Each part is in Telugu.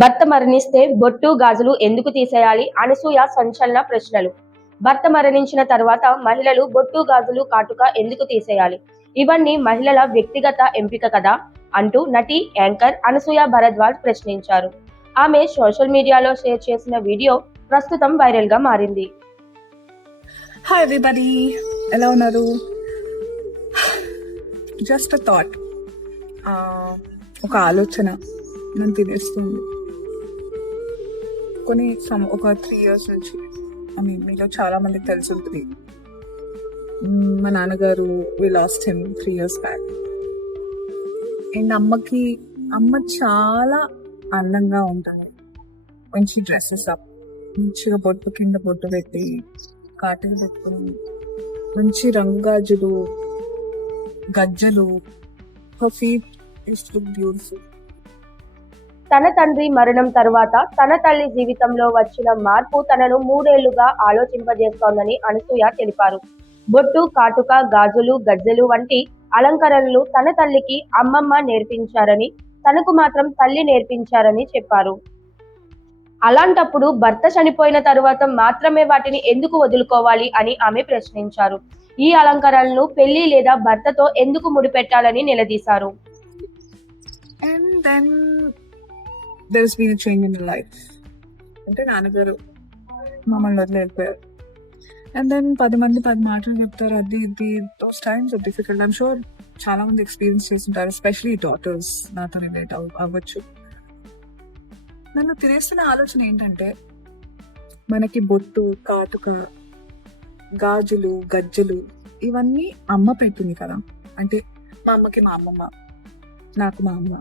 భర్త మరణిస్తే బొట్టు గాజులు ఎందుకు తీసేయాలి? అనసూయ సంచలన ప్రశ్నలు. భర్త మరణించిన తర్వాత మహిళలు బొట్టు గాజులు కాటుక ఎందుకు తీసేయాలి? ఇవన్నీ మహిళల వ్యక్తిగత ఎంపిక కదా అంటూ నటి యాంకర్ అనసూయ భరద్వాజ్ ప్రశ్నించారు. ఆమె సోషల్ మీడియాలో షేర్ చేసిన వీడియో ప్రస్తుతం వైరల్ గా మారింది. హాయ్ ఎవ్రీబడి, ఎలా ఉన్నారు? జస్ట్ అ థాట్, ఒక ఆలోచన నన్ను తినేస్తుంది. ఒక 3 years నుంచి మీలో చాలా మందికి తెలిసి ఉంటుంది. మా నాన్నగారు we lost him 3 years back. And అమ్మ చాలా అందంగా ఉంటుంది. మంచి డ్రెస్సెస్ అప్, మంచిగా బొట్టు కింద బొట్టు పెట్టి కాటుక పెట్టుకుని, మంచి రంగు గాజులు, గజ్జలు, ఫీట్ ఇస్ లుక్ బ్యూటిఫుల్. తన తండ్రి మరణం తర్వాత తన తల్లి జీవితంలో వచ్చిన మార్పు తనను 3 ఏళ్లుగా ఆలోచింపజేస్తోందని అనసూయ తెలిపారు. బొట్టు, కాటుక, గాజులు, గజ్జెలు వంటి అలంకరణలు తన తల్లికి అమ్మమ్మ నేర్పించారని, తనకు మాత్రం తల్లి నేర్పించారని చెప్పారు. అలాంటప్పుడు భర్త చనిపోయిన తరువాత మాత్రమే వాటిని ఎందుకు వదులుకోవాలి అని ఆమె ప్రశ్నించారు. ఈ అలంకరణలను పెళ్లి లేదా భర్తతో ఎందుకు ముడిపెట్టాలని నిలదీశారు. And then there's been a change in the life. అంటే నాన్నగారు మమ్మల్ని వదిలి వెళ్ళిపోయారు. అండ్ దెన్ 10 మంది 10 మాటలు చెప్తారు. అది ఇది those times are difficult. I'm sure చాలా మంది ఎక్స్పీరియన్స్ చేస్తుంటారు, ఎస్పెషలీ డాటర్స్ నాతో రిలేట్ అవ్వచ్చు. నన్ను తినేస్తున్న ఆలోచన ఏంటంటే, మనకి బొట్టు, కాటుక, గాజులు, గజ్జలు ఇవన్నీ అమ్మ పెట్టింది కదా. అంటే మా అమ్మకి మా అమ్మమ్మ, నాకు మా అమ్మ.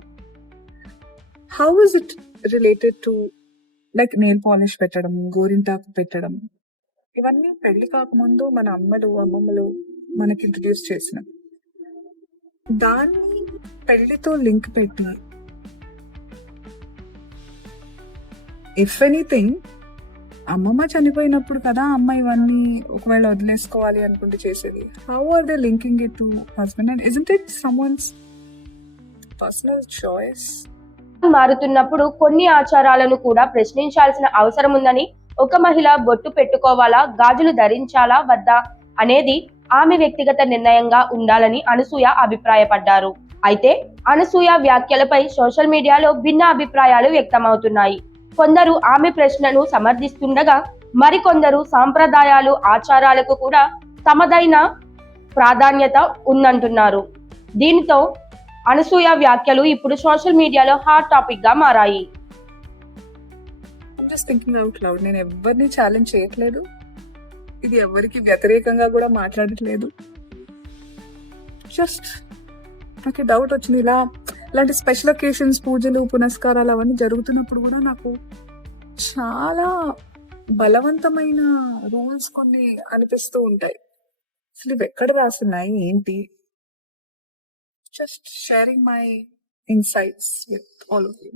How is it related to like nail polish పెట్టడం, గోరింటాకు పెట్టడం? ఇవన్నీ పెళ్లి కాకముందు మన అమ్మమ్మలు మనకి ఇంట్రడ్యూస్ చేసిన దాన్ని పెళ్లితో లింక్ పెట్టి, ఇఫ్ ఎనీథింగ్ అమ్మమ్మ చనిపోయినప్పుడు కదా అమ్మ ఇవన్నీ ఒకవేళ వదిలేసుకోవాలి అనుకుంటే చేసేది. How are they linking it to husband? And isn't it someone's personal choice? మారుతున్నప్పుడు కొన్ని ఆచారాలను కూడా ప్రశ్నించాల్సిన అవసరం ఉందని, ఒక మహిళ బొట్టు పెట్టుకోవాలా, గాజులు ధరించాలా వద్దా అనేది ఆమె వ్యక్తిగత నిర్ణయంగా ఉండాలని అనసూయ అభిప్రాయపడ్డారు. అయితే అనసూయ వ్యాఖ్యలపై సోషల్ మీడియాలో భిన్న అభిప్రాయాలు వ్యక్తమవుతున్నాయి. కొందరు ఆమె ప్రశ్నను సమర్థిస్తుండగా, మరికొందరు సాంప్రదాయాలు, ఆచారాలకు కూడా తమదైన ప్రాధాన్యత ఉందంటున్నారు. దీనితో అనసూయ వ్యాఖ్యలు ఇప్పుడు సోషల్ మీడియాలో హాట్ టాపిక్ గా మారాయి. నేను ఎవరిని ఛాలెంజ్ చేయట్లేదు, ఇది ఎవరికి వ్యతిరేకంగా కూడా మాట్లాడట్లేదు. జస్ట్ నాకు డౌట్ వచ్చింది. ఇలాంటి స్పెషల్ ఒకేషన్స్, పూజలు, పునస్కారాలు అవన్నీ జరుగుతున్నప్పుడు కూడా నాకు చాలా బలవంతమైన రూల్స్ కొన్ని అనిపిస్తూ ఉంటాయి. అసలు ఇవి ఎక్కడ రాస్తున్నాయి ఏంటి? Just sharing my insights with all of you.